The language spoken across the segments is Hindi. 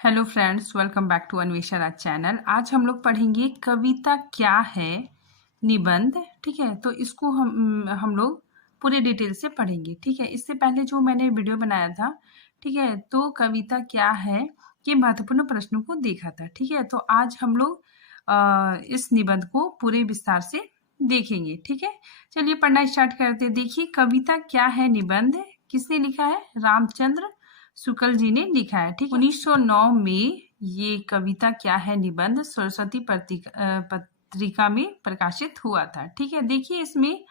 Hello friends, welcome back to Anvesha Raj channel. आज हम लोग पढ़ेंगे कविता क्या है निबंध। ठीक है, तो इसको हम लोग पूरे डिटेल से पढ़ेंगे। ठीक है, इससे पहले जो मैंने वीडियो बनाया था, ठीक है, तो कविता क्या है ये महत्वपूर्ण प्रश्नों को देखा था। ठीक है, तो आज हम लोग इस निबंध को पूरे विस्तार से देखेंगे। ठीक है, चलिए पढ़ना स्टार्ट करते हैं। देखिए, कविता क्या है निबंध किसने लिखा है? रामचंद्र शुक्ल जी ने लिखा है। ठीक, 1909 में ये कविता क्या है निबंध सरस्वती पत्रिका में प्रकाशित हुआ था। ठीक है, देखिए इसमें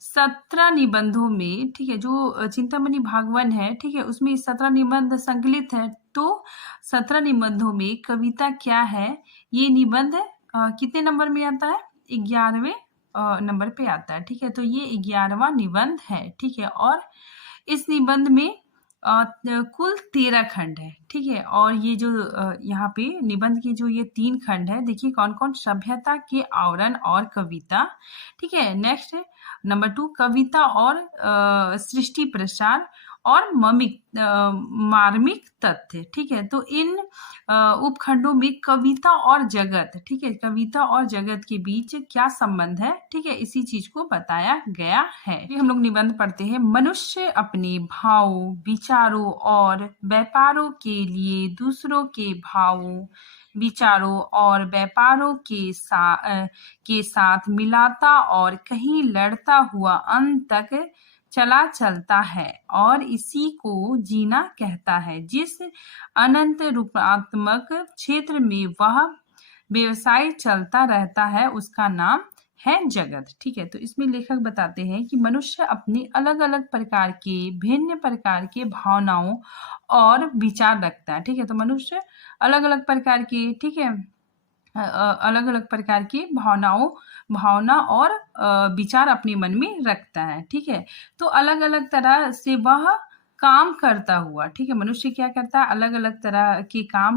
17 निबंधों में, ठीक है, जो चिंतामणि भागवन है, ठीक है, उसमें 17 निबंध संकलित है। तो 17 निबंधों में कविता क्या है ये निबंध कितने नंबर में आता है? 11वें नंबर पे आता है। ठीक है, तो ये 11वां निबंध है। ठीक है, और इस निबंध में कुल 13 खंड है। ठीक है, और ये जो यहाँ पे निबंध के जो ये 3 खंड है, देखिए कौन कौन? सभ्यता के आवरण और कविता। ठीक है, नेक्स्ट है नंबर 2 कविता और सृष्टि प्रसार और मार्मिक तथ्य। ठीक है, तो इन उपखंडों में कविता और जगत, ठीक है, कविता और जगत के बीच क्या संबंध है, ठीक है, इसी चीज को बताया गया है। हम लोग निबंध पढ़ते हैं। मनुष्य अपने भावों, विचारों और व्यापारों के लिए दूसरों के भावों, विचारों और व्यापारों के साथ मिलाता और कहीं लड़ता हुआ अंत तक चला चलता है और इसी को जीना कहता है। जिस अनंत रूपात्मक क्षेत्र में वह व्यवसाय चलता रहता है उसका नाम है जगत। ठीक है, तो इसमें लेखक बताते हैं कि मनुष्य अपने अलग अलग प्रकार के भिन्न प्रकार के भावनाओं और विचार रखता है। ठीक है, तो मनुष्य अलग अलग प्रकार के, ठीक है, अलग अलग प्रकार की भावना और विचार अपने मन में रखता है। ठीक है, तो अलग अलग तरह से वह काम करता हुआ, ठीक है, मनुष्य क्या करता है? अलग अलग तरह के का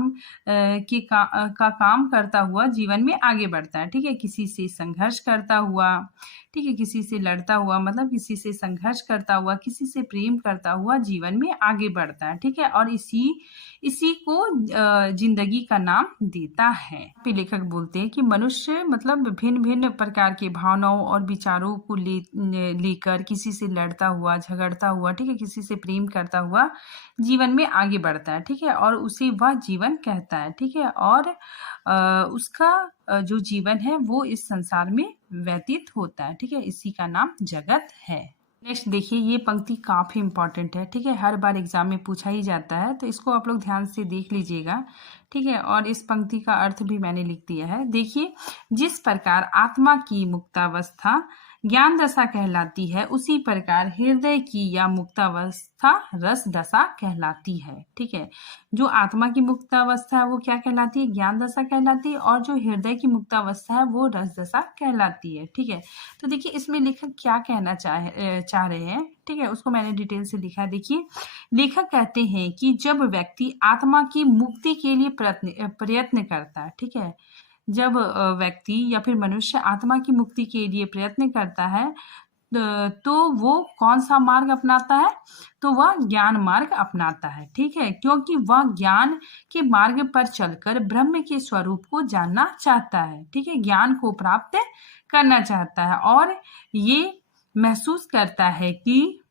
काम करता हुआ जीवन में आगे बढ़ता है। ठीक है, किसी से संघर्ष करता हुआ, ठीक है, किसी से लड़ता हुआ, मतलब किसी से संघर्ष करता हुआ, किसी से प्रेम करता हुआ जीवन में आगे बढ़ता है। ठीक है, और इसी को जिंदगी का नाम देता है। पे लेखक बोलते हैं कि मनुष्य मतलब भिन्न भिन्न प्रकार के भावनाओं और विचारों को लेकर किसी से लड़ता हुआ, झगड़ता हुआ, ठीक है, किसी से प्रेम करता हुआ जीवन में आगे बढ़ता है। ठीक है, और उसे वह जीवन कहता है। ठीक है, और उसका जो जीवन है वो इस संसार में व्यतीत होता है। ठीक है, इसी का नाम जगत है। नेक्स्ट देखिए, ये पंक्ति काफी इंपॉर्टेंट है। ठीक है, हर बार एग्जाम में पूछा ही जाता है, तो इसको आप लोग ध्यान से देख लीजिएगा। ठीक है, और इस पंक्ति का अर्थ भी मैंने लिख दिया है। देखिए, जिस प्रकार आत्मा की मुक्तावस्था ज्ञान दशा कहलाती है उसी प्रकार हृदय की या मुक्तावस्था रस दशा कहलाती है। ठीक है, जो आत्मा की मुक्तावस्था है वो क्या कहलाती है? ज्ञान दशा कहलाती है, और जो हृदय की मुक्तावस्था है वो रस दशा कहलाती है। ठीक है, तो देखिए इसमें लेखक क्या कहना चाह रहे हैं, ठीक है, उसको मैंने डिटेल से लिखा है। देखिए, लेखक कहते हैं कि जब व्यक्ति आत्मा की मुक्ति के लिए प्रयत्न करता है, ठीक है, जब व्यक्ति या फिर मनुष्य आत्मा की मुक्ति के लिए प्रयत्न करता है, तो वो कौन सा मार्ग अपनाता है? तो वह ज्ञान मार्ग अपनाता है। ठीक है, क्योंकि वह ज्ञान के मार्ग पर चलकर ब्रह्म के स्वरूप को जानना चाहता है। ठीक है, ज्ञान को प्राप्त करना चाहता है और ये महसूस करता है कि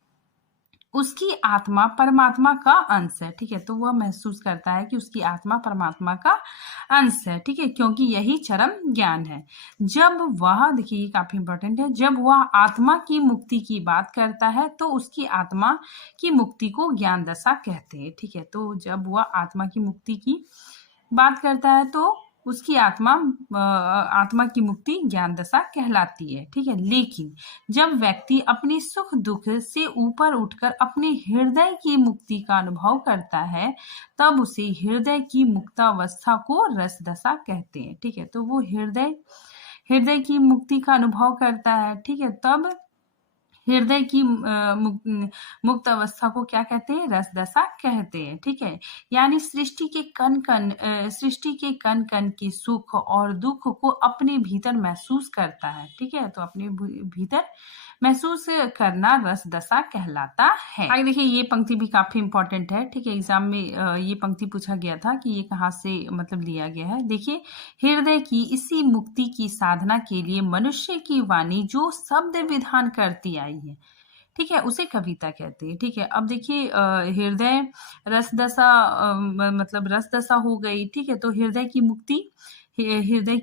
उसकी आत्मा परमात्मा का अंश है। ठीक है, तो वह महसूस करता है कि उसकी आत्मा परमात्मा का अंश है। ठीक है, क्योंकि यही चरम ज्ञान है। जब वह, देखिए ये काफी इंपॉर्टेंट है, जब वह आत्मा की मुक्ति की बात करता है तो उसकी आत्मा की मुक्ति को ज्ञान दशा कहते हैं। ठीक है, तो जब वह आत्मा की मुक्ति की बात करता है तो उसकी आत्मा की मुक्ति ज्ञान दशा कहलाती है। ठीक है, लेकिन जब व्यक्ति अपने सुख दुख से ऊपर उठकर अपने हृदय की मुक्ति का अनुभव करता है तब उसे हृदय की मुक्तावस्था को रस दशा कहते हैं। ठीक है, तो वो हृदय की मुक्ति का अनुभव करता है। ठीक है, तब हृदय की मुक्त अवस्था को क्या कहते हैं? रस दशा कहते हैं। ठीक है, यानी सृष्टि के कण कण के सुख और दुख को अपने भीतर महसूस करता है। ठीक है, तो अपने भीतर महसूस करना रस दशा कहलाता है। आगे देखिए ये पंक्ति भी काफी इंपॉर्टेंट है, ठीक है। एग्जाम में ये पंक्ति पूछा गया था कि ये कहाँ से मतलब लिया गया है। देखिए, हृदय की इसी मुक्ति की साधना के लिए मनुष्य की वाणी जो शब्द विधान करती आई है, ठीक है, उसे कविता कहते हैं, ठीक है। अब देखिए हृदय रस दशा मतलब रस दशा हो गई, ठीक है। तो हृदय की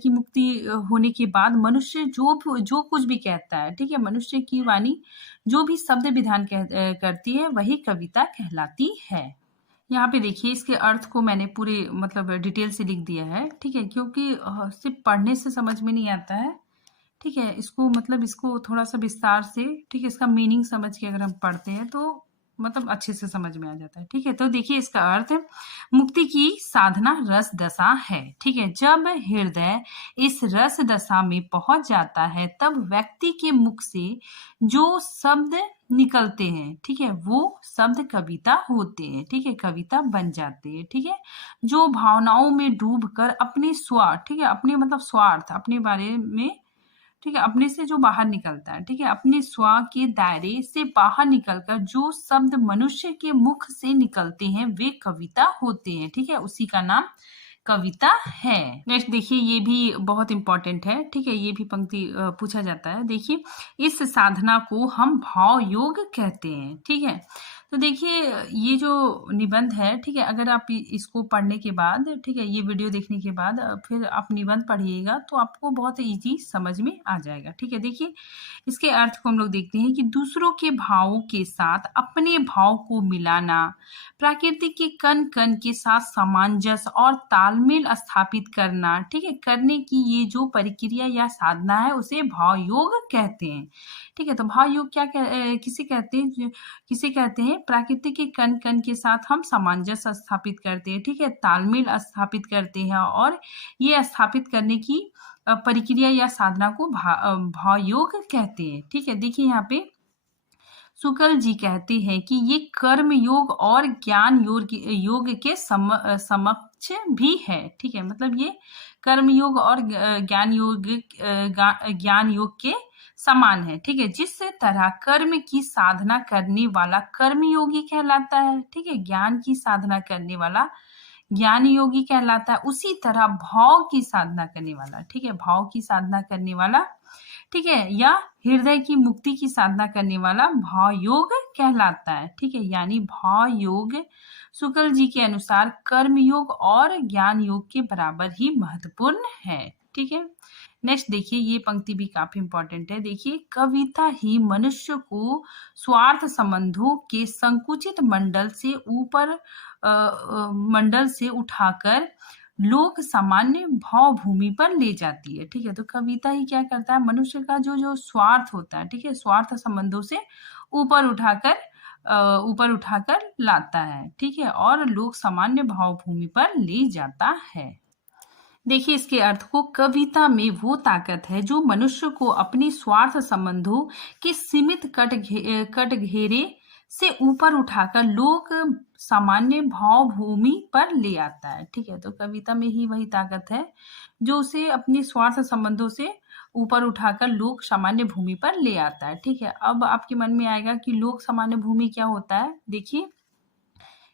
मुक्ति होने के बाद मनुष्य जो कुछ भी कहता है, ठीक है, मनुष्य की वाणी जो भी शब्द विधान करती है वही कविता कहलाती है। यहाँ पे देखिए इसके अर्थ को मैंने पूरे मतलब डिटेल से लिख दिया है, ठीक है, क्योंकि सिर्फ पढ़ने से समझ में नहीं आता है, ठीक है। इसको मतलब इसको थोड़ा सा विस्तार से, ठीक है, इसका मीनिंग समझ के अगर हम पढ़ते हैं तो मतलब अच्छे से समझ में आ जाता है, ठीक है। तो देखिए इसका अर्थ, मुक्ति की साधना रस दशा है, ठीक है। जब हृदय इस रस दशा में पहुंच जाता है तब व्यक्ति के मुख से जो शब्द निकलते हैं, ठीक है, वो शब्द कविता होते हैं, ठीक है, कविता बन जाते हैं, ठीक है। जो भावनाओं में डूबकर अपने स्वार्थ, ठीक है, अपने मतलब स्वार्थ अपने बारे में, ठीक है, अपने से जो बाहर निकलता है, ठीक है, अपने स्व के दायरे से बाहर निकलकर जो शब्द मनुष्य के मुख से निकलते हैं वे कविता होते हैं, ठीक है, उसी का नाम कविता है। नेक्स्ट देखिए ये भी बहुत इंपॉर्टेंट है, ठीक है, ये भी पंक्ति पूछा जाता है। देखिए, इस साधना को हम भाव योग कहते हैं, ठीक है। तो देखिए ये जो निबंध है, ठीक है, अगर आप इसको पढ़ने के बाद, ठीक है, ये वीडियो देखने के बाद फिर आप निबंध पढ़िएगा तो आपको बहुत इजी समझ में आ जाएगा, ठीक है। देखिए इसके अर्थ को हम लोग देखते हैं कि दूसरों के भावों के साथ अपने भाव को मिलाना, प्रकृति के कण कण के साथ सामंजस्य और तालमेल स्थापित करना, ठीक है, करने की ये जो प्रक्रिया या साधना है उसे भाव योग कहते हैं, ठीक है। तो भाव योग किसे कहते हैं, प्रकृति के कण कण के साथ हम सामंजस्य स्थापित करते हैं, ठीक है, तालमेल स्थापित करते हैं और ये स्थापित करने की प्रक्रिया या साधना को भाव योग कहते हैं, ठीक है। देखिए यहाँ पे शुक्ल जी कहते हैं कि ये कर्म योग और ज्ञान योग के समक्ष भी है, ठीक है, मतलब ये कर्म योग और ज्ञान योग के समान है, ठीक है। जिस तरह कर्म की साधना करने वाला कर्मयोगी कहलाता है, ठीक है, ज्ञान की साधना करने वाला ज्ञान योगी कहलाता है, उसी तरह भाव की साधना करने वाला, ठीक है, भाव की साधना करने वाला, ठीक है, या हृदय की मुक्ति की साधना करने वाला भाव योग कहलाता है, ठीक है। यानी भाव योग शुक्ल जी के अनुसार कर्म योग और ज्ञान योग के बराबर ही महत्वपूर्ण है, ठीक है। नेक्स्ट देखिए ये पंक्ति भी काफी इंपॉर्टेंट है। देखिए, कविता ही मनुष्य को स्वार्थ संबंधों के संकुचित मंडल से उठाकर लोक सामान्य भाव भूमि पर ले जाती है, ठीक है। तो कविता ही क्या करता है, मनुष्य का जो स्वार्थ होता है, ठीक है, स्वार्थ संबंधों से ऊपर उठाकर लाता है, ठीक है, और लोक सामान्य भाव भूमि पर ले जाता है। देखिए इसके अर्थ को, कविता में वो ताकत है जो मनुष्य को अपने स्वार्थ संबंधों के सीमित कटघेरे से ऊपर उठाकर लोक सामान्य भाव भूमि पर ले आता है, ठीक है। तो कविता में ही वही ताकत है जो उसे अपने स्वार्थ संबंधों से ऊपर उठाकर लोक सामान्य भूमि पर ले आता है, ठीक है। अब आपके मन में आएगा कि लोक सामान्य भूमि क्या होता है। देखिए,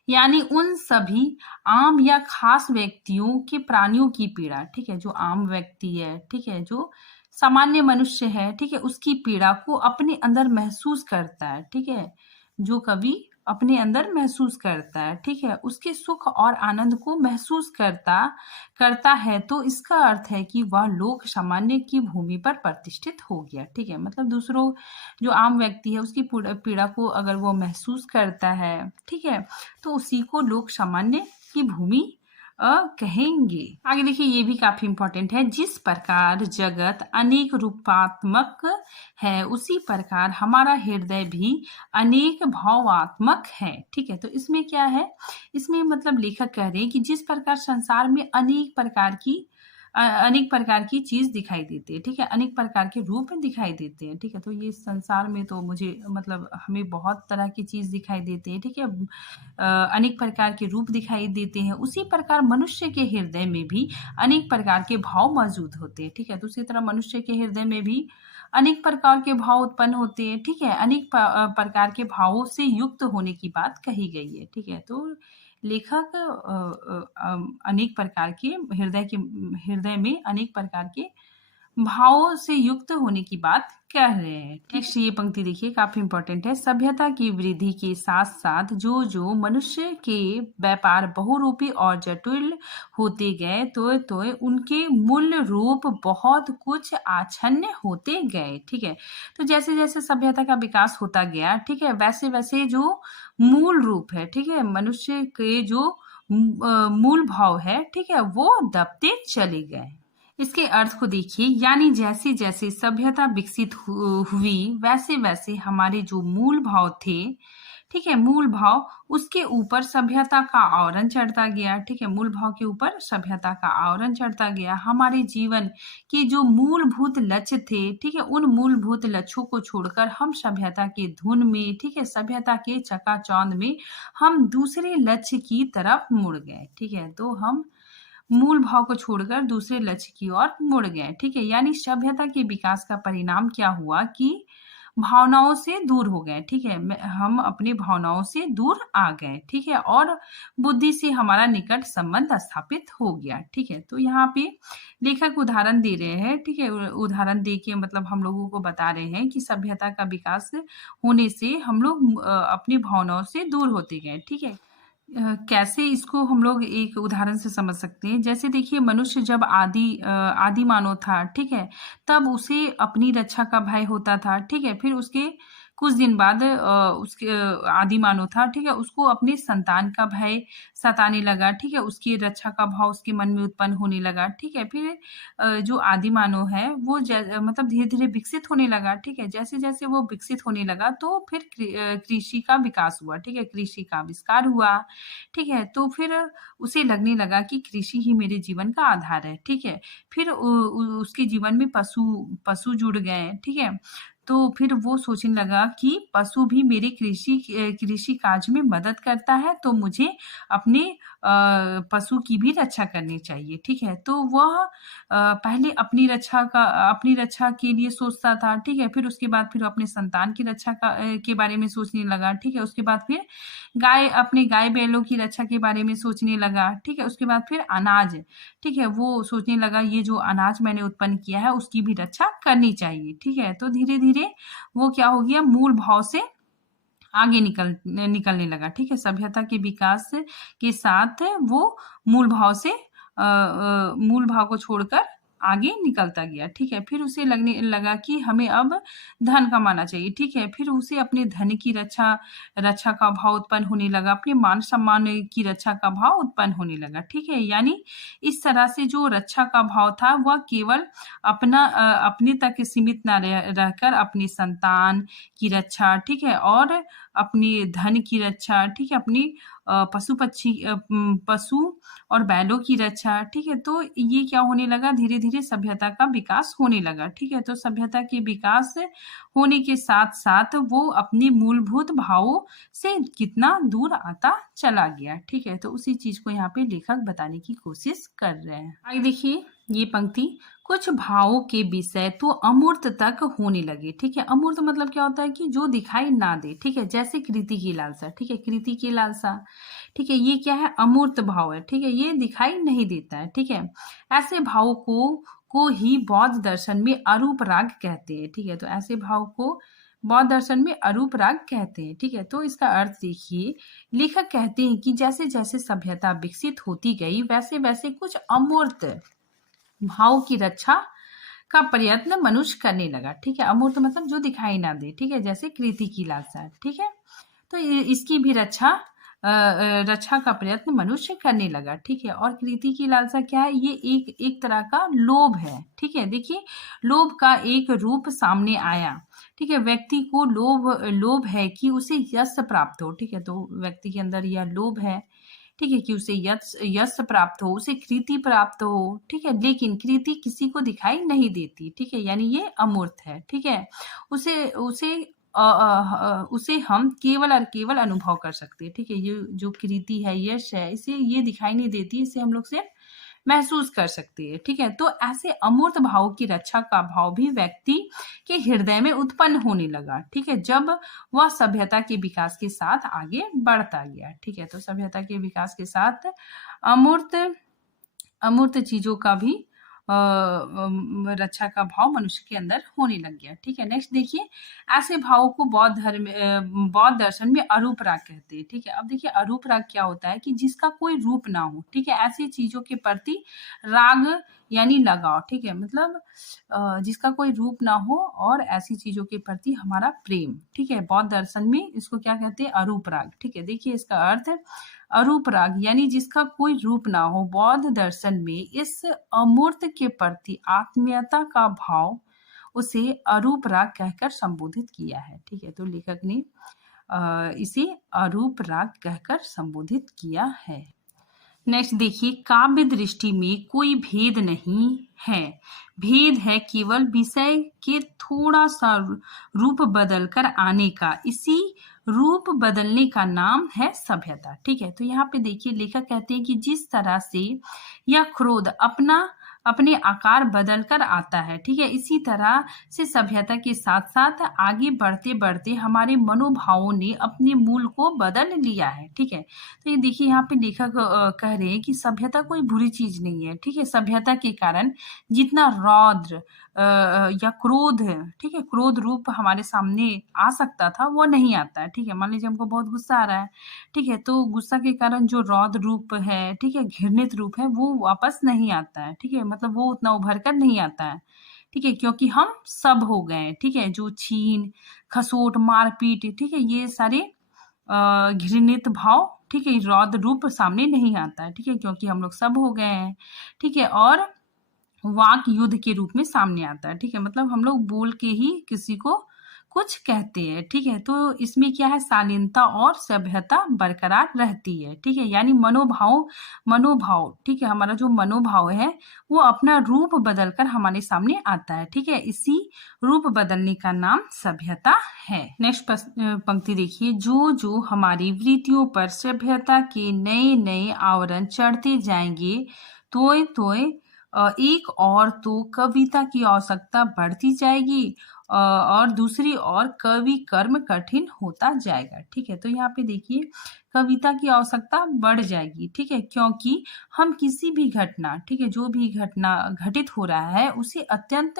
यानी उन सभी आम या खास व्यक्तियों के प्राणियों की पीड़ा, ठीक है, जो आम व्यक्ति है, ठीक है, जो सामान्य मनुष्य है, ठीक है, उसकी पीड़ा को अपने अंदर महसूस करता है, ठीक है, जो कवि अपने अंदर महसूस करता है, ठीक है, उसके सुख और आनंद को महसूस करता है, तो इसका अर्थ है कि वह लोक सामान्य की भूमि पर प्रतिष्ठित हो गया, ठीक है। मतलब दूसरों जो आम व्यक्ति है उसकी पीड़ा को अगर वो महसूस करता है, ठीक है, तो उसी को लोक सामान्य की भूमि कहेंगे। आगे देखिए ये भी काफी इंपॉर्टेंट है। जिस प्रकार जगत अनेक रूपात्मक है उसी प्रकार हमारा हृदय भी अनेक भावात्मक है, ठीक है। तो इसमें क्या है, इसमें मतलब लेखक कह रहे हैं कि जिस प्रकार संसार में अनेक प्रकार की चीज दिखाई देती है, ठीक है, अनेक प्रकार के रूप दिखाई देते हैं, ठीक है। तो ये संसार में तो मुझे मतलब हमें बहुत तरह की चीज दिखाई देती है, ठीक है, अनेक प्रकार के रूप दिखाई देते हैं, उसी प्रकार मनुष्य के हृदय में भी अनेक प्रकार के भाव मौजूद होते हैं, ठीक है। तो उसी तरह मनुष्य के हृदय में भी अनेक प्रकार के भाव उत्पन्न होते हैं, ठीक है, अनेक प्रकार के भावों से युक्त होने की बात कही गई है, ठीक है। तो लेखक अनेक प्रकार के हृदय में अनेक प्रकार के भावों से युक्त होने की बात कह रहे हैं। नेक्स्ट ये पंक्ति देखिए, काफी इंपॉर्टेंट है। सभ्यता की वृद्धि के साथ साथ जो जो मनुष्य के व्यापार बहुरूपी और जटिल होते गए तो उनके मूल रूप बहुत कुछ आच्छन्न होते गए, ठीक है। तो जैसे जैसे सभ्यता का विकास होता गया, ठीक है, वैसे वैसे जो मूल रूप है, ठीक है, मनुष्य के जो मूल भाव है, ठीक है, वो दबते चले गए। इसके अर्थ को देखिए, यानी जैसे जैसे सभ्यता विकसित हुई वैसे वैसे हमारे जो मूल भाव थे, ठीक है, मूल भाव उसके ऊपर सभ्यता का आवरण चढ़ता गया, ठीक है, मूल भाव के ऊपर सभ्यता का आवरण चढ़ता गया। हमारे जीवन के जो मूलभूत लक्ष्य थे, ठीक है, उन मूलभूत लक्ष्यों को छोड़कर हम सभ्यता के धुन में, ठीक है, सभ्यता के चकाचौंध में हम दूसरे लक्ष्य की तरफ मुड़ गए, ठीक है। तो हम मूल भाव को छोड़कर दूसरे लक्ष्य की ओर मुड़ गए, ठीक है। यानी सभ्यता के विकास का परिणाम क्या हुआ कि भावनाओं से दूर हो गए, ठीक है, हम अपनी भावनाओं से दूर आ गए, ठीक है, और बुद्धि से हमारा निकट संबंध स्थापित हो गया, ठीक है। तो यहाँ पे लेखक उदाहरण दे रहे हैं, ठीक है, उदाहरण दे के मतलब हम लोगों को बता रहे हैं कि सभ्यता का विकास होने से हम लोग अपनी भावनाओं से दूर होते गए, ठीक है। कैसे इसको हम लोग एक उदाहरण से समझ सकते हैं। जैसे देखिए, मनुष्य जब आदि मानव था, ठीक है, तब उसे अपनी रक्षा का भय होता था, ठीक है। फिर उसके कुछ दिन बाद उसके आदि मानव था, ठीक है, उसको अपनी संतान का भय सताने लगा, ठीक है, उसकी रक्षा का भाव उसके मन में उत्पन्न होने लगा, ठीक है। फिर जो आदि मानव है वो मतलब धीरे धीरे विकसित होने लगा, ठीक है। जैसे जैसे वो विकसित होने लगा तो फिर कृषि का विकास हुआ, ठीक है, कृषि का आविष्कार हुआ, ठीक है। तो फिर उसे लगने लगा कि कृषि ही मेरे जीवन का आधार है, ठीक है। फिर उसके जीवन में पशु पशु जुड़ गए, ठीक है। तो फिर वो सोचने लगा कि पशु भी मेरे कृषि कार्य में मदद करता है, तो मुझे अपने पशु की भी रक्षा करनी चाहिए, ठीक है। तो वह पहले अपनी रक्षा के लिए सोचता था, ठीक है। फिर उसके बाद फिर अपने संतान की रक्षा के बारे में सोचने लगा, ठीक है। उसके बाद फिर अपने गाय बैलों की रक्षा के बारे में सोचने लगा, ठीक है। उसके बाद फिर अनाज, ठीक है, वो सोचने लगा ये जो अनाज मैंने उत्पन्न किया है उसकी भी रक्षा करनी चाहिए, ठीक है। तो धीरे धीरे वो क्या हो गया, मूल भाव से आगे निकलने लगा, ठीक है। सभ्यता के विकास के साथ वो मूल भाव से मूल भाव को छोड़कर आगे निकलता गया, ठीक है। फिर उसे लगने लगा कि हमें अब धन कमाना चाहिए, ठीक है। फिर उसे अपने धन की रक्षा का भाव उत्पन्न होने लगा, अपने मान सम्मान की रक्षा का भाव उत्पन्न होने लगा, ठीक है। यानी इस तरह से जो रक्षा का भाव था वह केवल अपने तक सीमित न रहकर अपनी संतान की रक्षा, ठीक है, और अपनी धन की रक्षा, ठीक है, अपनी पशु और बैलों की रक्षा, ठीक है। तो ये क्या होने लगा, धीरे धीरे सभ्यता का विकास होने लगा, ठीक है। तो सभ्यता के विकास होने के साथ साथ वो अपनी मूलभूत भावों से कितना दूर आता चला गया, ठीक है। तो उसी चीज को यहाँ पे लेखक बताने की कोशिश कर रहे हैं। आगे देखिए ये पंक्ति, कुछ भावों के विषय तो अमूर्त तक होने लगे, ठीक है। अमूर्त मतलब क्या होता है कि जो दिखाई ना दे, ठीक है। जैसे कृति की लालसा, ठीक है, कृति की लालसा, ठीक है, ये क्या है, अमूर्त भाव है, ठीक है, ये दिखाई नहीं देता है, ठीक है। ऐसे भाव को ही बौद्ध दर्शन में अरूप राग कहते हैं, ठीक है। तो ऐसे भाव को बौद्ध दर्शन में अरूप राग कहते हैं, ठीक है। तो इसका अर्थ देखिए, लेखक कहते हैं कि जैसे जैसे सभ्यता विकसित होती गई वैसे वैसे कुछ अमूर्त भाव की रक्षा का प्रयत्न मनुष्य करने लगा, ठीक है। अमूर्त मतलब जो दिखाई ना दे, ठीक है, जैसे कृति की लालसा, ठीक है। तो इसकी भी रक्षा का प्रयत्न मनुष्य करने लगा, ठीक है। और कृति की लालसा क्या है, ये एक तरह का लोभ है, ठीक है। देखिए, लोभ का एक रूप सामने आया, ठीक है। व्यक्ति को लोभ है कि उसे यश प्राप्त हो, ठीक है। तो व्यक्ति के अंदर यह लोभ है, ठीक है, कि उसे यश प्राप्त हो, उसे कृति प्राप्त हो, ठीक है। लेकिन कृति किसी को दिखाई नहीं देती, ठीक है, यानी ये अमूर्त है, ठीक है। उसे उसे उसे हम केवल और केवल अनुभव कर सकते हैं, ठीक है। ये जो कृति है, यश है, इसे ये दिखाई नहीं देती, इसे हम लोग सिर्फ महसूस कर सकती है। ठीक है, तो ऐसे अमूर्त भाव की रक्षा का भाव भी व्यक्ति के हृदय में उत्पन्न होने लगा। ठीक है, जब वह सभ्यता के विकास के साथ आगे बढ़ता गया। ठीक है, तो सभ्यता के विकास के साथ अमूर्त अमूर्त चीजों का भी रक्षा का भाव मनुष्य के अंदर होने लग गया। ठीक है, नेक्स्ट देखिए, ऐसे भावों को बौद्ध दर्शन में अरूप राग कहते हैं। ठीक है, अब देखिए अरूप राग क्या होता है कि जिसका कोई रूप ना हो। ठीक है, ऐसी चीजों के प्रति राग यानी लगाव। ठीक है, मतलब जिसका कोई रूप ना हो और ऐसी चीजों के प्रति हमारा प्रेम। ठीक है, बौद्ध दर्शन में इसको क्या कहते हैं, अरूप राग। ठीक है, देखिए इसका अर्थ है अरूप राग यानी जिसका कोई रूप ना हो। बौद्ध दर्शन में इस अमूर्त के प्रति आत्मीयता का भाव उसे अरूप राग कहकर संबोधित किया है। ठीक है, तो लेखक ने इसे अरूप राग कहकर संबोधित किया है। नेक्स्ट देखिए, काव्य दृष्टि में कोई भेद नहीं है। भेद है केवल विषय के थोड़ा सा रूप बदलकर आने का। इसी रूप बदलने का नाम है सभ्यता। ठीक है, तो यहाँ पे देखिए लेखक कहते हैं कि जिस तरह से यह क्रोध अपने आकार बदलकर आता है। ठीक है, इसी तरह से सभ्यता के साथ साथ आगे बढ़ते बढ़ते हमारे मनोभावों ने अपने मूल को बदल लिया है। ठीक है, तो ये देखिए यहाँ पे लेखक कह रहे हैं कि सभ्यता कोई बुरी चीज नहीं है। ठीक है, सभ्यता के कारण जितना रौद्र या क्रोध, ठीक है, क्रोध रूप हमारे सामने आ सकता था वो नहीं आता है। ठीक है, मान लीजिए हमको बहुत गुस्सा आ रहा है। ठीक है, तो गुस्सा के कारण जो रौद्र रूप है, ठीक है, घृणित रूप है, वो वापस नहीं आता है। ठीक है, मतलब वो उतना उभर कर नहीं आता है। ठीक है, क्योंकि हम सब हो गए हैं। ठीक है, जो छीन खसोट मारपीट, ठीक है, ये सारे घृणित भाव, ठीक है, रौद्र रूप सामने नहीं आता है। ठीक है, क्योंकि हम लोग सब हो गए हैं। ठीक है, और वाक युद्ध के रूप में सामने आता है। ठीक है, मतलब हम लोग बोल के ही किसी को कुछ कहते हैं। ठीक है, तो इसमें क्या है, शालीनता और सभ्यता बरकरार रहती है। ठीक है, यानी मनोभाव, ठीक है, हमारा जो मनोभाव है वो अपना रूप बदलकर हमारे सामने आता है। ठीक है, इसी रूप बदलने का नाम सभ्यता है। नेक्स्ट पंक्ति देखिए, जो जो हमारी वृत्तियों पर सभ्यता के नए नए आवरण चढ़ते जाएंगे तोय तोय एक और तो कविता की आवश्यकता बढ़ती जाएगी और दूसरी और कवि कर्म कठिन होता जाएगा। ठीक है, तो यहाँ पे देखिए कविता की आवश्यकता बढ़ जाएगी। ठीक है, क्योंकि हम किसी भी घटना, ठीक है, जो भी घटना घटित हो रहा है उसे अत्यंत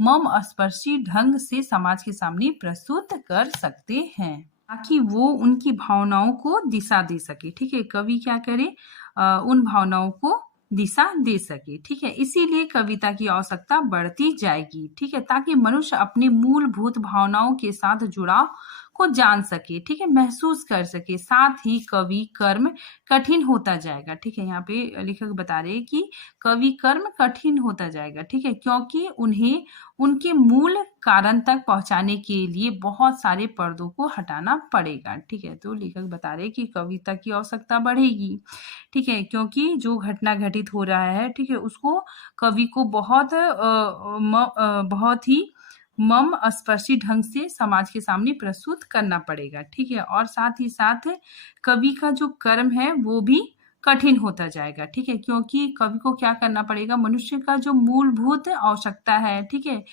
मर्मस्पर्शी ढंग से समाज के सामने प्रस्तुत कर सकते हैं ताकि वो उनकी भावनाओं को दिशा दे सके। ठीक है, कवि क्या करे, उन भावनाओं को दिशा दे सके। ठीक है, इसीलिए कविता की आवश्यकता बढ़ती जाएगी। ठीक है, ताकि मनुष्य अपने मूलभूत भावनाओं के साथ जुड़ाव को जान सके, ठीक है, महसूस कर सके। साथ ही कवि कर्म कठिन होता जाएगा। ठीक है, यहाँ पे लेखक बता रहे हैं कि कवि कर्म कठिन होता जाएगा। ठीक है, क्योंकि उन्हें उनके मूल कारण तक पहुंचाने के लिए बहुत सारे पर्दों को हटाना पड़ेगा। ठीक है, तो लेखक बता रहे हैं कि कविता की आवश्यकता बढ़ेगी। ठीक है, क्योंकि जो घटना घटित हो रहा है, ठीक है, उसको कवि को बहुत ही स्पर्शी ढंग से समाज के सामने प्रस्तुत करना पड़ेगा। ठीक है, और साथ ही साथ कवि का जो कर्म है वो भी कठिन होता जाएगा। ठीक है, क्योंकि कवि को क्या करना पड़ेगा, मनुष्य का जो मूलभूत आवश्यकता है, ठीक है,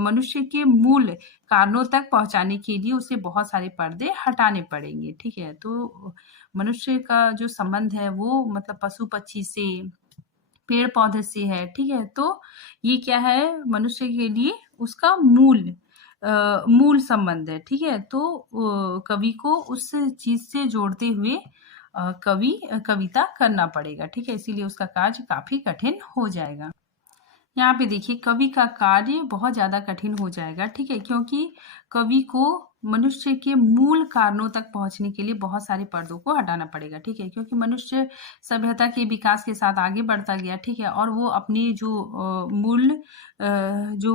मनुष्य के मूल कारणों तक पहुंचाने के लिए उसे बहुत सारे पर्दे हटाने पड़ेंगे। ठीक है, तो मनुष्य का जो संबंध है वो मतलब पशु पक्षी से, पेड़ पौधे से है। ठीक है, तो ये क्या है, मनुष्य के लिए उसका मूल संबंध है। ठीक है, तो कवि को उस चीज से जोड़ते हुए कविता करना पड़ेगा। ठीक है, इसीलिए उसका कार्य काफी कठिन हो जाएगा। यहाँ पे देखिए कवि का कार्य बहुत ज्यादा कठिन हो जाएगा। ठीक है, क्योंकि कवि को मनुष्य के मूल कारणों तक पहुंचने के लिए बहुत सारे पर्दों को हटाना पड़ेगा। ठीक है, क्योंकि मनुष्य सभ्यता के विकास के साथ आगे बढ़ता गया। ठीक है, और वो अपने जो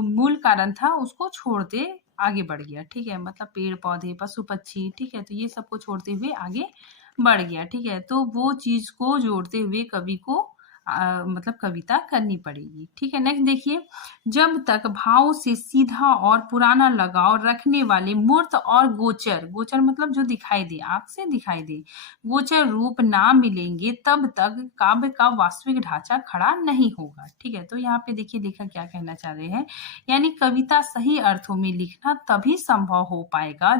मूल कारण था उसको छोड़ते आगे बढ़ गया। ठीक है, मतलब पेड़ पौधे पशु पक्षी, ठीक है, तो ये सबको छोड़ते हुए आगे बढ़ गया। ठीक है, तो वो चीज को जोड़ते हुए कवि को मतलब कविता करनी पड़ेगी। ठीक है, नेक्स्ट देखिए, जब तक भाव से सीधा और पुराना लगाव रखने वाले मूर्त और गोचर, गोचर मतलब जो दिखाई दे, आंख से दिखाई दे, गोचर रूप ना मिलेंगे तब तक काव्य का वास्तविक ढांचा खड़ा नहीं होगा। ठीक है, तो यहाँ पे देखिए लेखक क्या कहना चाह रहे हैं, यानी कविता सही अर्थों में लिखना तभी संभव हो पाएगा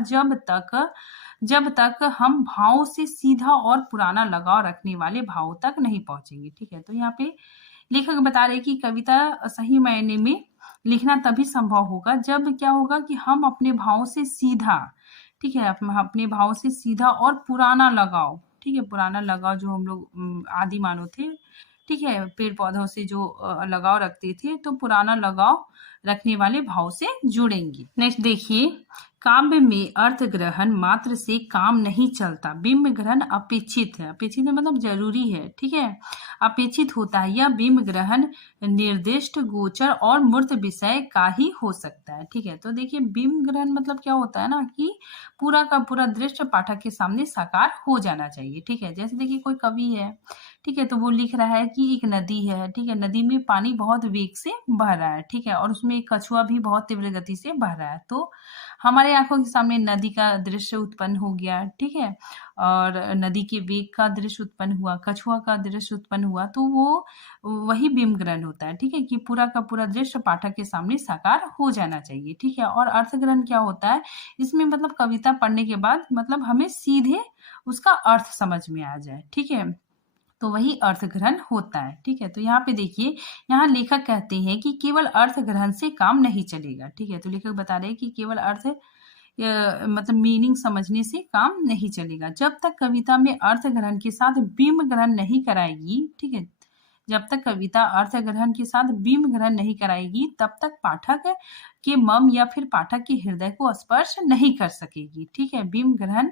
जब तक हम भाव से सीधा और पुराना लगाव रखने वाले भाव तक नहीं पहुंचेंगे। ठीक है, तो यहाँ पे लेखक बता रहे कि कविता सही मायने में लिखना तभी संभव होगा जब क्या होगा कि हम अपने भाव से सीधा, ठीक है, अपने भाव से सीधा और पुराना लगाव, ठीक है, पुराना लगाव जो हम लोग आदि मानव थे, ठीक है, पेड़ पौधों से जो लगाव रखते थे, तो पुराना लगाव रखने वाले भाव से जुड़ेंगे। नेक्स्ट देखिए, काव्य में अर्थ ग्रहण मात्र से काम नहीं चलता, बिंब ग्रहण अपेक्षित है, अपेक्षित है मतलब जरूरी है। ठीक है, अपेक्षित होता है। यह बिंब ग्रहण निर्दिष्ट गोचर और मूर्त विषय का ही हो सकता है। ठीक है, तो देखिए बिंब ग्रहण मतलब क्या होता है ना कि पूरा का पूरा दृश्य पाठक के सामने साकार हो जाना चाहिए। ठीक है, जैसे देखिए कोई कवि है, ठीक है, तो वो लिख रहा है कि एक नदी है, ठीक है, नदी में पानी बहुत वेग से बह रहा है, ठीक है, और उसमें एक कछुआ भी बहुत तीव्र गति से बह रहा है, तो हमारे आंखों के सामने नदी का दृश्य उत्पन्न हो गया। ठीक है, और नदी के वेग का दृश्य उत्पन्न हुआ, कछुआ का दृश्य उत्पन्न हुआ, तो वो वही बिंब ग्रहण होता है। ठीक है, कि पूरा का पूरा दृश्य पाठक के सामने साकार हो जाना चाहिए। ठीक है, और अर्थ ग्रहण क्या होता है, इसमें मतलब कविता पढ़ने के बाद मतलब हमें सीधे उसका अर्थ समझ में आ जाए। ठीक है, तो वही अर्थ ग्रहण होता है। ठीक है, तो यहाँ पे देखिए, यहाँ लेखक कहते हैं कि केवल अर्थ ग्रहण से काम नहीं चलेगा। ठीक है, तो लेखक बता रहे हैं कि केवल अर्थ मतलब मीनिंग समझने से काम नहीं चलेगा। जब तक कविता में अर्थ ग्रहण के साथ बिंब ग्रहण नहीं कराएगी, ठीक है, जब तक कविता अर्थ ग्रहण के साथ बिंब ग्रहण नहीं कराएगी तब तक पाठक के मम या फिर पाठक के हृदय को स्पर्श नहीं कर सकेगी। ठीक है, बिंब ग्रहण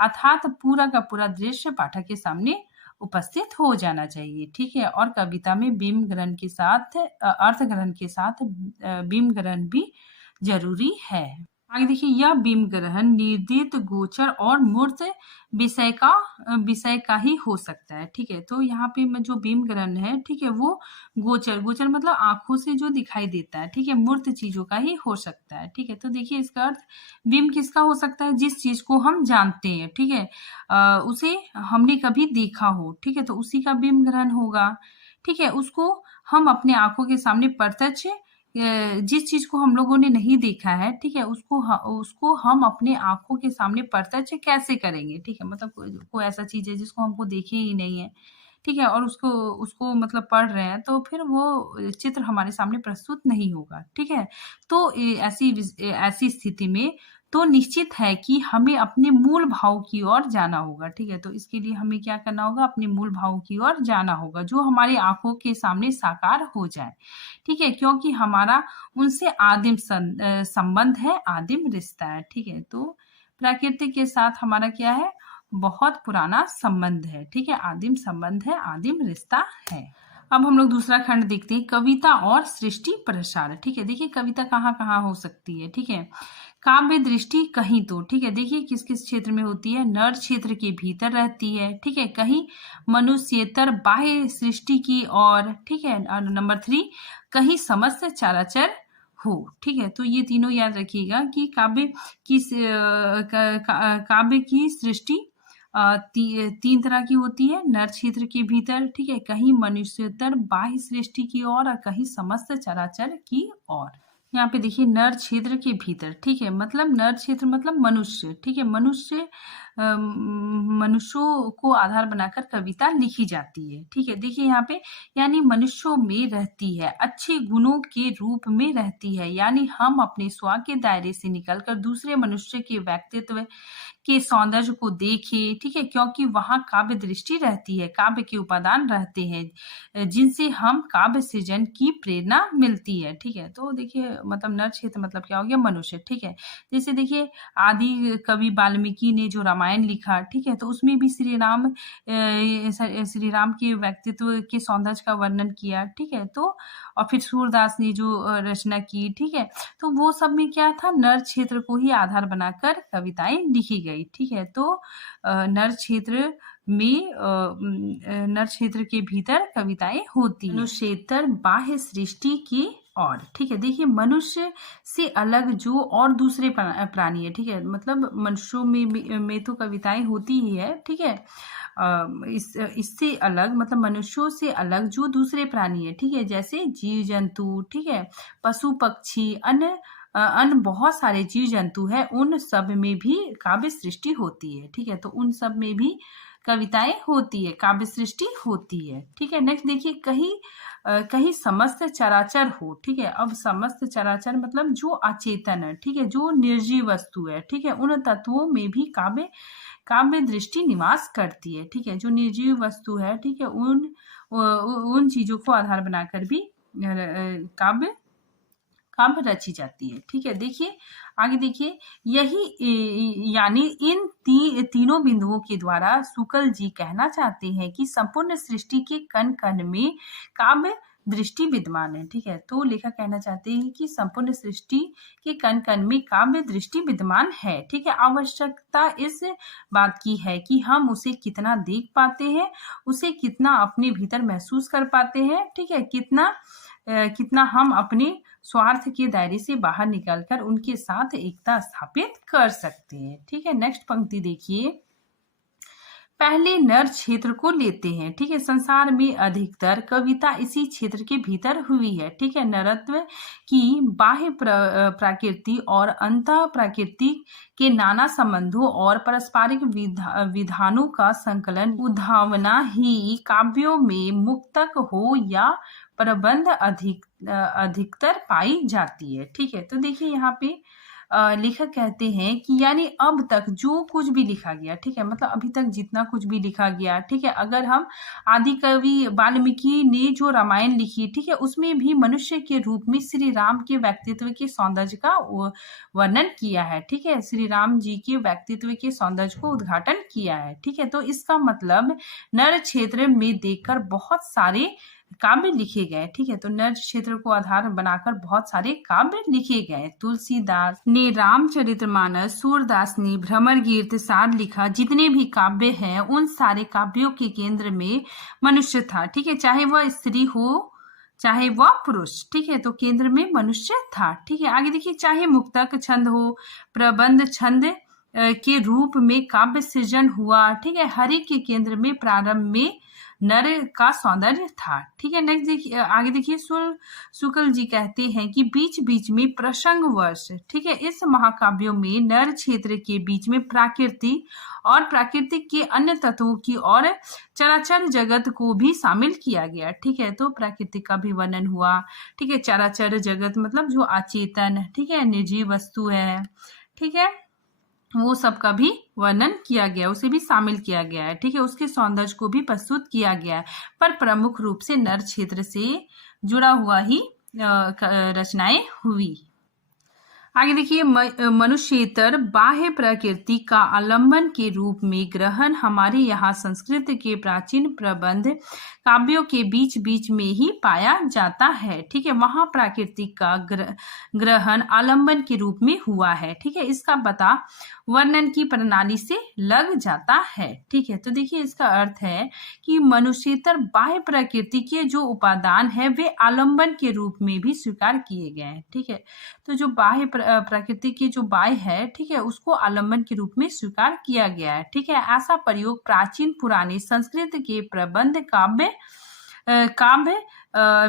अर्थात पूरा का पूरा दृश्य पाठक के सामने उपस्थित हो जाना चाहिए। ठीक है, और कविता में बिंब ग्रहण के साथ अर्थ ग्रहण के साथ बिंब ग्रहण भी जरूरी है। आगे देखिए, यह बिंब ग्रहण निर्दिष्ट गोचर और मूर्त विषय का ही हो सकता है। ठीक है, तो यहाँ पे जो बिंब ग्रहण है, ठीक है, वो गोचर मतलब आंखों से जो दिखाई देता है, ठीक है, मूर्त चीजों का ही हो सकता है। ठीक है, तो देखिए इसका अर्थ बिंब किसका हो सकता है, जिस चीज को हम जानते हैं, ठीक है, उसे हमने कभी देखा हो, ठीक है, तो उसी का बिंब ग्रहण होगा। ठीक है, उसको हम अपने आंखों के सामने प्रत्यक्ष जिस चीज को हम लोगों ने नहीं देखा है, ठीक है, उसको हम अपने आंखों के सामने प्रत्यक्ष कैसे करेंगे। ठीक है, मतलब कोई ऐसा चीज है जिसको हमको देखे ही नहीं है, ठीक है, और उसको उसको मतलब पढ़ रहे हैं, तो फिर वो चित्र हमारे सामने प्रस्तुत नहीं होगा। ठीक है, तो ऐसी स्थिति में तो निश्चित है कि हमें अपने मूल भाव की ओर जाना होगा। ठीक है, तो इसके लिए हमें क्या करना होगा, अपने मूल भाव की ओर जाना होगा जो हमारी आंखों के सामने साकार हो जाए। ठीक है, क्योंकि हमारा उनसे आदिम संबंध है, आदिम रिश्ता है। ठीक है, तो प्रकृति के साथ हमारा क्या है, बहुत पुराना संबंध है। ठीक है, आदिम संबंध है, आदिम रिश्ता है। अब हम लोग दूसरा खंड देखते हैं, कविता और सृष्टि प्रसार। ठीक है, देखिए कविता कहाँ कहाँ हो सकती है। ठीक है, काव्य दृष्टि कहीं तो, ठीक है, देखिए किस किस क्षेत्र में होती है, नर क्षेत्र के भीतर रहती है, ठीक है, कहीं मनुष्येतर बाह्य सृष्टि की ओर, ठीक है, और नंबर 3 कहीं समस्त चराचर हो। ठीक है, तो ये तीनों याद रखिएगा कि काव्य की सृष्टि तीन तरह की होती है, नर क्षेत्र के भीतर, ठीक है, कहीं मनुष्यतर बाह्य सृष्टि की ओर और कहीं समस्त चराचर की ओर। यहाँ पे देखिए नर क्षेत्र के भीतर, ठीक है, मतलब नर क्षेत्र मतलब मनुष्य, ठीक है, मनुष्यों को आधार बनाकर कविता लिखी जाती है। ठीक है, देखिए यहाँ पे यानी मनुष्यों में रहती है, अच्छे गुणों के रूप में रहती है, यानी हम अपने स्व के दायरे से निकलकर दूसरे मनुष्य के व्यक्तित्व के सौंदर्य को देखें। ठीक है, क्योंकि वहां काव्य दृष्टि रहती है, काव्य के उपादान रहते हैं जिनसे हम काव्य सृजन की प्रेरणा मिलती है। ठीक है, तो देखिए मतलब नर क्षेत्र मतलब क्या हो गया, मनुष्य। ठीक है, जैसे देखिए आदि कवि वाल्मीकि ने जो रामायण लिखा, ठीक है, तो उसमें भी श्री राम के व्यक्तित्व के सौंदर्य का वर्णन किया। ठीक है, तो और फिर सूरदास ने जो रचना की, ठीक है, तो वो सब में क्या था, नर क्षेत्र को ही आधार बनाकर कविताएं लिखी गई। ठीक है, तो नर क्षेत्र में नर क्षेत्र के भीतर कविताएं होती हैं। मनुष्येतर बाह्य सृष्टि की और, ठीक है, देखिए मनुष्य से अलग जो और दूसरे प्राणी है, ठीक है, मतलब मनुष्यों में तो कविताएं होती ही है, ठीक है, इससे अलग मतलब मनुष्यों से अलग जो दूसरे प्राणी है, ठीक है, जैसे जीव जंतु, ठीक है, पशु पक्षी, अन्य बहुत सारे जीव जंतु है, उन सब में भी काव्य सृष्टि होती है, ठीक है, तो उन सब में भी कविताएं होती है, काव्य सृष्टि होती है, ठीक है। नेक्स्ट देखिए, कहीं समस्त चराचर हो, ठीक है, अब समस्त चराचर मतलब जो अचेतन है, ठीक है, जो निर्जीव वस्तु है, ठीक है, उन तत्वों में भी काव्य दृष्टि निवास करती है, ठीक है, जो निर्जीव वस्तु है, ठीक है, उन चीजों को आधार बनाकर भी काव्य रची जाती है, ठीक है। देखिए आगे देखिए, यही यानी इन तीनों बिंदुओं के द्वारा शुक्ल जी कहना चाहते हैं कि संपूर्ण सृष्टि के कण कण में काव्य दृष्टि विद्यमान है, ठीक है, तो लेखक कहना चाहते हैं कि संपूर्ण सृष्टि के कण कण में काव्य दृष्टि विद्यमान है, ठीक है। आवश्यकता इस बात की है कि हम उसे कितना देख पाते हैं, उसे कितना अपने भीतर महसूस कर पाते हैं, ठीक है, कितना हम अपने स्वार्थ के दायरे से बाहर निकलकर उनके साथ एकता स्थापित कर सकते हैं, ठीक है। नेक्स्ट पंक्ति देखिए, पहले नर क्षेत्र को लेते हैं, ठीक है, संसार में अधिकतर कविता इसी क्षेत्र के भीतर हुई है, ठीक है। नरत्व की बाह्य प्रकृति और अंतः प्रकृति के नाना संबंधों और पारस्परिक विधानों का संकलन उद्भावना ही काव्यों में मुक्तक हो या प्रबंध अधिकतर पाई जाती है, ठीक है। तो देखिए यहाँ पे लेखक कहते हैं कि यानी अब तक जो कुछ भी लिखा गया, ठीक है, मतलब अभी तक जितना कुछ भी लिखा गया, ठीक है, अगर हम आदि कवि वाल्मीकि ने जो रामायण लिखी, ठीक है, उसमें भी मनुष्य के रूप में श्री राम के व्यक्तित्व के सौंदर्य का वर्णन किया है, ठीक है, श्री राम जी के व्यक्तित्व के सौंदर्य को उद्घाटन किया है, ठीक है। तो इसका मतलब नर क्षेत्र में देखकर बहुत सारे काव्य लिखे गए, ठीक है, तो नर क्षेत्र को आधार बनाकर बहुत सारे काव्य लिखे गए। तुलसीदास ने रामचरितमानस, सूरदास ने भ्रमर गीत सार लिखा, जितने भी काव्य हैं उन सारे काव्यों के केंद्र में मनुष्य था, ठीक है, चाहे वह स्त्री हो चाहे वह पुरुष, ठीक है, तो केंद्र में मनुष्य था, ठीक है। आगे देखिए, चाहे मुक्तक छंद हो, प्रबंध छंद के रूप में काव्य सृजन हुआ, ठीक है, हर एक के केंद्र में प्रारंभ में नर का सौंदर्य था, ठीक है। नेक्स्ट देखिए, आगे देखिए, शुक्ल जी कहते हैं कि बीच बीच में प्रसंगवश, ठीक है, इस महाकाव्यों में नर क्षेत्र के बीच में प्रकृति और प्राकृतिक के अन्य तत्वों की और चराचर जगत को भी शामिल किया गया, ठीक है, तो प्राकृतिक का भी वर्णन हुआ, ठीक है, चराचर जगत मतलब जो अचेतन, ठीक है, निर्जीव वस्तु है, ठीक है, वो सब का भी वर्णन किया गया, उसे भी शामिल किया गया है, ठीक है, उसके सौंदर्य को भी प्रस्तुत किया गया है, पर प्रमुख रूप से नर क्षेत्र से जुड़ा हुआ ही रचनाएं हुई। आगे देखिए, मनुष्येतर बाह्य प्रकृति का आलंबन के रूप में ग्रहण हमारे यहाँ संस्कृत के प्राचीन प्रबंध काव्यों के बीच बीच में ही पाया जाता है, ठीक है, वहां प्राकृतिक का ग्रहण आलंबन के रूप में हुआ है, ठीक है, इसका पता वर्णन की प्रणाली से लग जाता है, ठीक है। तो देखिए, इसका अर्थ है कि मनुष्येतर बाह्य प्रकृति के जो उपादान है वे आलंबन के रूप में भी स्वीकार किए गए हैं, ठीक है, तो जो बाह्य प्रकृति की जो बाह्य है, ठीक है, उसको आलंबन के रूप में स्वीकार किया गया है, ठीक है। ऐसा प्रयोग प्राचीन पुराने संस्कृत के प्रबंध काव्य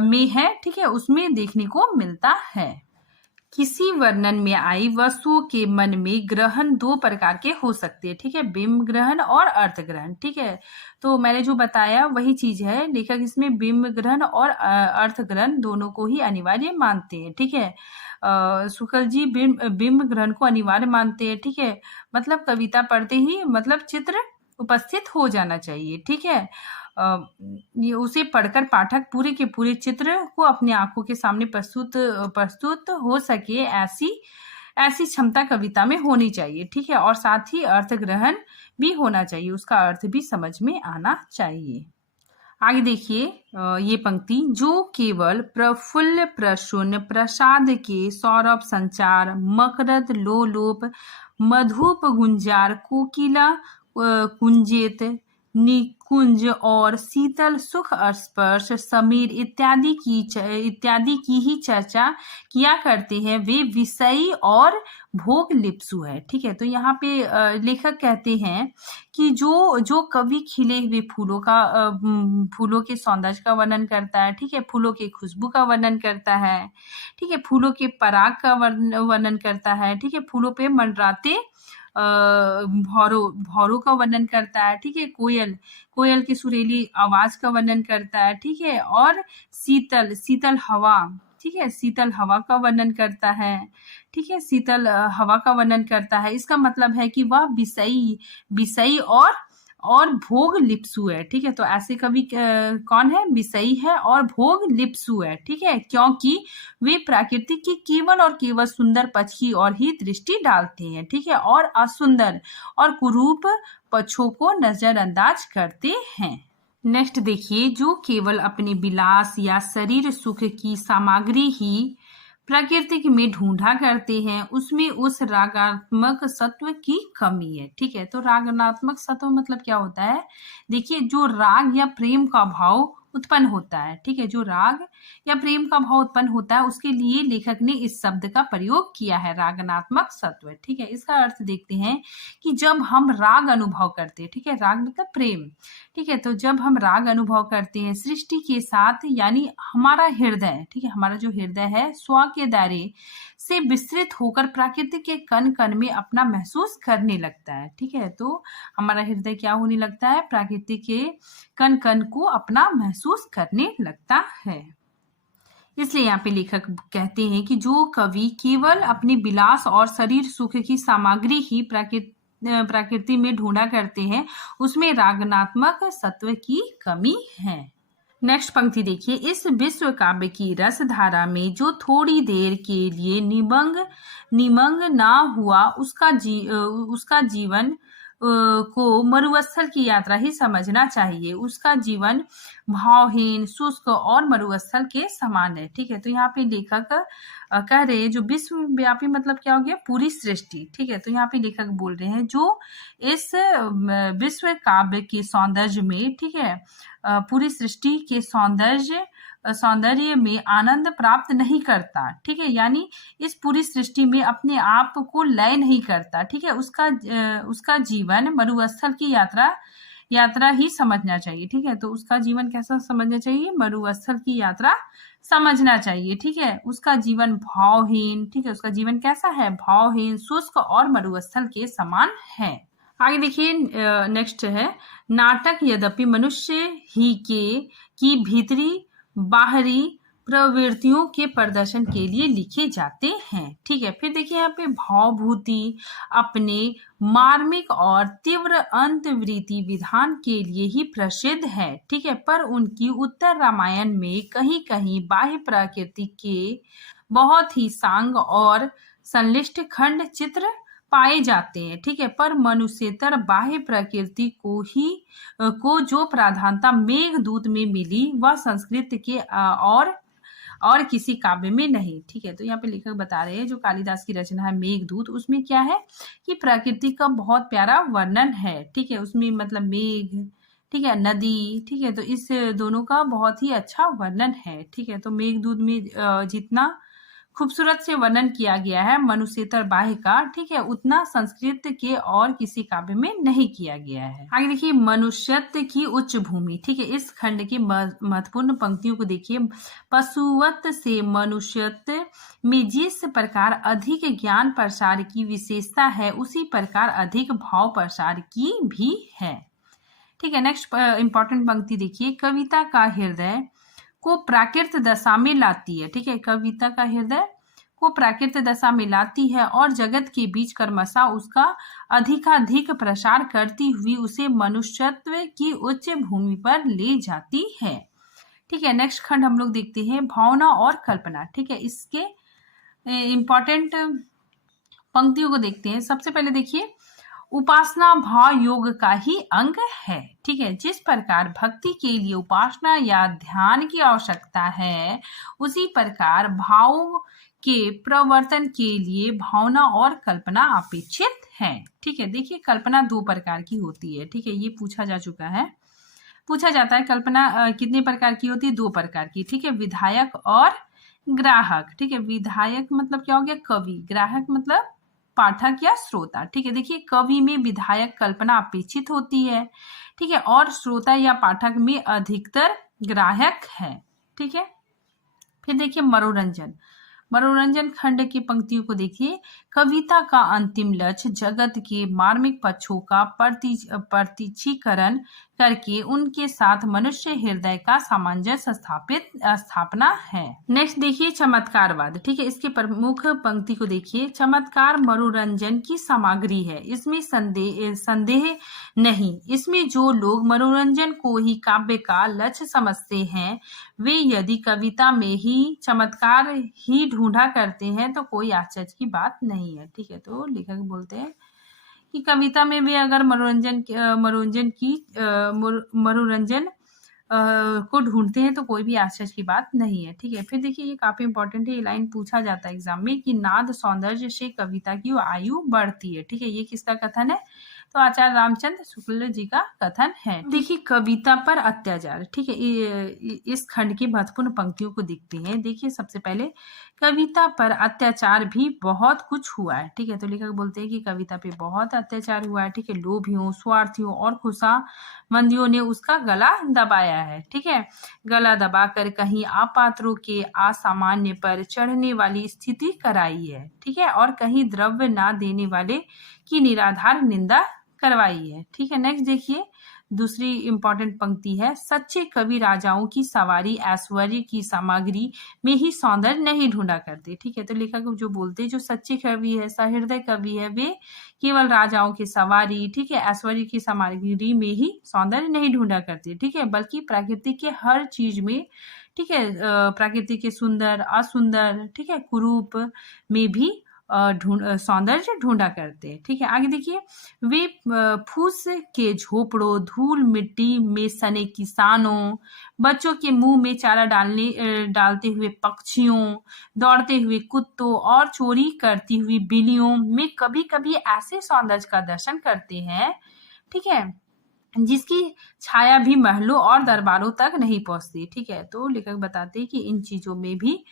में है, ठीक है, उसमें देखने को मिलता है। किसी वर्णन में आई वस्तुओं के मन में ग्रहण दो प्रकार के हो सकते हैं, ठीक है, बिंब ग्रहण और अर्थ ग्रहण, ठीक है, तो मैंने जो बताया वही चीज है, लेखक इसमें बिंब ग्रहण और अर्थ ग्रहण दोनों को ही अनिवार्य मानते हैं, ठीक है। शुक्ल जी बिंब ग्रहण को अनिवार्य मानते हैं, ठीक है, मतलब कविता पढ़ते ही मतलब चित्र उपस्थित हो जाना चाहिए, ठीक है, ये उसे पढ़कर पाठक पूरे के पूरे चित्र को अपनी आंखों के सामने प्रस्तुत हो सके, ऐसी क्षमता कविता में होनी चाहिए, ठीक है, और साथ ही अर्थ ग्रहण भी होना चाहिए, उसका अर्थ भी समझ में आना चाहिए। आगे देखिए, ये पंक्ति, जो केवल प्रफुल्ल प्रसून प्रसाद के सौरभ संचार मकरद लोलोप मधुप गुंजार कोकिला कुंजेत निकुंज और शीतल सुख स्पर्श समीर इत्यादि की ही चर्चा किया करते हैं, वे विषयी और भोग लिप्सु है। ठीक है, तो यहाँ पे लेखक कहते हैं कि जो जो कवि खिले हुए फूलों के सौंदर्य का वर्णन करता है, ठीक है, फूलों की खुशबू का वर्णन करता है, ठीक है, फूलों के पराग का वर्णन करता है, ठीक है, फूलों पे मंडराते भौरों का वर्णन करता है, ठीक है, कोयल की सुरीली आवाज का वर्णन करता है, ठीक है, और शीतल हवा, ठीक है, शीतल हवा का वर्णन करता है, ठीक है, शीतल हवा का वर्णन करता है। इसका मतलब है कि वह विषयी और भोग लिप्सु है। ठीक है, तो ऐसे कवि कौन है? विषयी है और भोग लिप्सु है। ठीक है, क्योंकि वे प्रकृति की केवल और केवल सुंदर पक्ष की ओर ही दृष्टि डालते हैं। ठीक है, और असुंदर और कुरूप पक्षों को नजरअंदाज करते हैं। नेक्स्ट देखिए, जो केवल अपने विलास या शरीर सुख की सामग्री ही प्राकृतिक में ढूंढा करते हैं, उसमें उस रागात्मक सत्व की कमी है। ठीक है, तो रागात्मक सत्व मतलब क्या होता है? देखिए, जो राग या प्रेम का भाव उत्पन्न होता है, ठीक है, जो राग या प्रेम का भाव उत्पन्न होता है, उसके लिए लेखक ने इस शब्द का प्रयोग किया है, रागात्मक सत्व। ठीक है, इसका अर्थ देखते हैं कि जब हम राग अनुभव करते हैं, ठीक है, राग मतलब प्रेम, ठीक है, तो जब हम राग अनुभव करते हैं सृष्टि के साथ, यानी हमारा हृदय, ठीक है, हमारा जो हृदय है स्व के दायरे से विस्तृत होकर प्रकृति के कण कण में अपना महसूस करने लगता है। ठीक है, तो हमारा हृदय क्या होने लगता है? प्रकृति के कण कण को अपना महसूस करने लगता है। इसलिए यहाँ पे लेखक कहते हैं कि जो कवि केवल अपने विलास और शरीर सुख की सामग्री ही प्रकृति में ढूंढा करते हैं, उसमें रागात्मक सत्व की कमी है। नेक्स्ट पंक्ति देखिए, इस विश्व काव्य की रस धारा में जो थोड़ी देर के लिए निमग्न ना हुआ, उसका जीवन को मरुस्थल की यात्रा ही समझना चाहिए। उसका जीवन भावहीन, शुष्क और मरुस्थल के समान है। ठीक है, तो यहाँ पे लेखक कह रहे हैं जो विश्वव्यापी मतलब क्या हो गया? पूरी सृष्टि। ठीक है, तो यहाँ पे लेखक बोल रहे हैं जो इस विश्व काव्य के सौंदर्य में, ठीक है, पूरी सृष्टि के सौंदर्य में आनंद प्राप्त नहीं करता। ठीक है, यानी इस पूरी सृष्टि में अपने आप को लय नहीं करता। ठीक है, उसका जीवन मरुस्थल की यात्रा ही समझना चाहिए। ठीक है, तो उसका जीवन कैसा समझना चाहिए? मरुस्थल की यात्रा समझना चाहिए। ठीक है, उसका जीवन भावहीन, ठीक है, उसका जीवन कैसा है? भावहीन, शुष्क और मरुस्थल के समान है। आगे देखिए, नेक्स्ट है, नाटक यद्यपि मनुष्य ही की भीतरी बाहरी प्रवृत्तियों के प्रदर्शन के लिए लिखे जाते हैं। ठीक है, फिर देखिए यहाँ पे भावभूति अपने मार्मिक और तीव्र अंतर्वृत्ति विधान के लिए ही प्रसिद्ध है। ठीक है, पर उनकी उत्तर रामायण में कहीं कहीं बाह्य प्रकृति के बहुत ही सांग और संलिष्ट खंड चित्र पाए जाते हैं। ठीक है, पर मनुष्यतर बाह्य प्रकृति को जो प्राधान्यता मेघदूत में मिली, वह संस्कृत के और किसी काव्य में नहीं। ठीक है, तो यहाँ पे लेखक बता रहे हैं जो कालिदास की रचना है मेघदूत, उसमें क्या है कि प्रकृति का बहुत प्यारा वर्णन है। ठीक है, उसमें मतलब मेघ, ठीक है, नदी, ठीक है, तो इस दोनों का बहुत ही अच्छा वर्णन है। ठीक है, तो मेघदूत में जितना खूबसूरत से वर्णन किया गया है मनुष्यतर बाह्य का, ठीक है, उतना संस्कृत के और किसी काव्य में नहीं किया गया है। आगे देखिए, मनुष्यत्व की उच्च भूमि। ठीक है, इस खंड की महत्वपूर्ण पंक्तियों को देखिए, पशुवत से मनुष्यत्व में जिस प्रकार अधिक ज्ञान प्रसार की विशेषता है, उसी प्रकार अधिक भाव प्रसार की भी है। ठीक है, नेक्स्ट इंपॉर्टेंट पंक्ति देखिए, कविता का हृदय को प्राकृत दशा में लाती है। ठीक है, कविता का हृदय को प्राकृत दशा में लाती है और जगत के बीच क्रमशः उसका अधिकाधिक प्रसार करती हुई उसे मनुष्यत्व की उच्च भूमि पर ले जाती है। ठीक है, नेक्स्ट खंड हम लोग देखते हैं, भावना और कल्पना। ठीक है, इसके इंपॉर्टेंट पंक्तियों को देखते हैं। सबसे पहले देखिए, उपासना भाव योग का ही अंग है। ठीक है, जिस प्रकार भक्ति के लिए उपासना या ध्यान की आवश्यकता है, उसी प्रकार भाव के प्रवर्तन के लिए भावना और कल्पना अपेक्षित है। ठीक है, देखिए कल्पना दो प्रकार की होती है। ठीक है, ये पूछा जा चुका है, पूछा जाता है कल्पना कितने प्रकार की होती है, दो प्रकार की। ठीक है, विधायक और ग्राहक। ठीक है, विधायक मतलब क्या हो गया, कवि, ग्राहक मतलब पाठक या श्रोता। ठीक है, देखिए कवि में विधायक कल्पना अपेक्षित होती है। ठीक है, और श्रोता या पाठक में अधिकतर ग्राहक है। ठीक है, फिर देखिए मनोरंजन, मनोरंजन खंड की पंक्तियों को देखिए। कविता का अंतिम लक्ष्य जगत के मार्मिक पक्षों का प्रतीचीकरण करके उनके साथ मनुष्य हृदय का सामंजस्य स्थापना है। नेक्स्ट देखिए चमत्कारवाद। ठीक है, इसके प्रमुख पंक्ति को देखिए। चमत्कार मनोरंजन की सामग्री है, इसमें संदेह नहीं। इसमें जो लोग मनोरंजन को ही काव्य का लक्ष्य समझते हैं, वे यदि कविता में ही चमत्कार ही ढूंढा करते हैं तो कोई आश्चर्य की बात नहीं है। ठीक है, तो लेखक बोलते हैं कि कविता में वे अगर मनोरंजन को ढूंढते हैं तो कोई भी आश्चर्य की बात नहीं है। ठीक है, फिर देखिए ये काफी इंपॉर्टेंट है, ये लाइन पूछा जाता है एग्जाम में कि नाद सौंदर्य से कविता की आयु बढ़ती है। ठीक है, ये किसका कथन है, तो आचार्य रामचंद्र शुक्ल जी का कथन है। देखिए कविता पर अत्याचार। ठीक है, इस खंड की महत्वपूर्ण पंक्तियों को देखते हैं। देखिए सबसे पहले कविता पर अत्याचार भी बहुत कुछ हुआ है। ठीक है, तो लेखक बोलते हैं कि कविता पे बहुत अत्याचार हुआ है। ठीक है, लोभियों, स्वार्थियों और खुशामंदियों ने उसका गला दबाया है। ठीक है, गला दबाकर कहीं अपात्रों के असामान्य पर चढ़ने वाली स्थिति कराई है। ठीक है, और कहीं द्रव्य ना देने वाले की निराधार निंदा करवाई है। ठीक है, नेक्स्ट देखिए दूसरी इंपॉर्टेंट पंक्ति है। सच्चे कवि राजाओं की सवारी ऐश्वर्य की सामग्री में ही सौंदर्य नहीं ढूंढा करते। ठीक है, तो लेखक जो बोलते हैं जो सच्चे कवि है, सहृदय कवि है, वे केवल राजाओं की सवारी, ठीक है, ऐश्वर्य की सामग्री में ही सौंदर्य नहीं ढूंढा करते। ठीक है, बल्कि प्रकृति के हर चीज में, ठीक है, प्रकृति के सुंदर असुंदर, ठीक है, कुरूप में भी सौंदर्य ढूंढा करते हैं। ठीक है, आगे देखिए। वे फूस के झोपड़ों, धूल मिट्टी में सने किसानों, बच्चों के मुंह में चारा डालते हुए पक्षियों, दौड़ते हुए कुत्तों और चोरी करती हुई बिल्लियों में कभी कभी ऐसे सौंदर्य का दर्शन करते हैं, ठीक है, जिसकी छाया भी महलों और दरबारों तक नहीं पहुंचती। ठीक है, तो लेखक बताते हैं कि इन चीजों में भी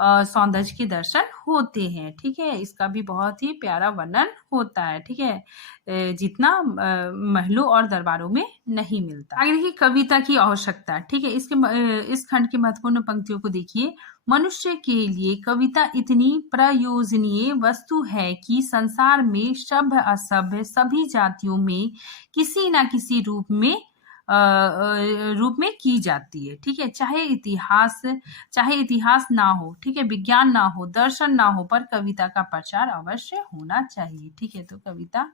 सौंदर्य के दर्शन होते हैं। ठीक है, इसका भी बहुत ही प्यारा वर्णन होता है। ठीक है, जितना महलों और दरबारों में नहीं मिलता। आगे देखिए कविता की आवश्यकता। ठीक है, इस खंड की महत्वपूर्ण पंक्तियों को देखिए। मनुष्य के लिए कविता इतनी प्रयोजनीय वस्तु है कि संसार में सभ्य असभ्य सभी जातियों में किसी न किसी रूप में की जाती है। ठीक है, चाहे इतिहास ना हो, ठीक है, विज्ञान ना हो, दर्शन ना हो, पर कविता का प्रचार अवश्य होना चाहिए। ठीक है, तो कविता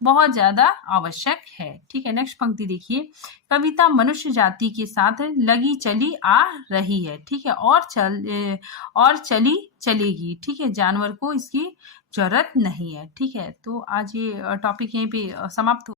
बहुत ज्यादा आवश्यक है। ठीक है, नेक्स्ट पंक्ति देखिए। कविता मनुष्य जाति के साथ लगी चली आ रही है। ठीक है, और चली चलेगी। ठीक है, जानवर को इसकी जरूरत नहीं है। ठीक है, तो आज ये टॉपिक यहीं पे समाप्त हो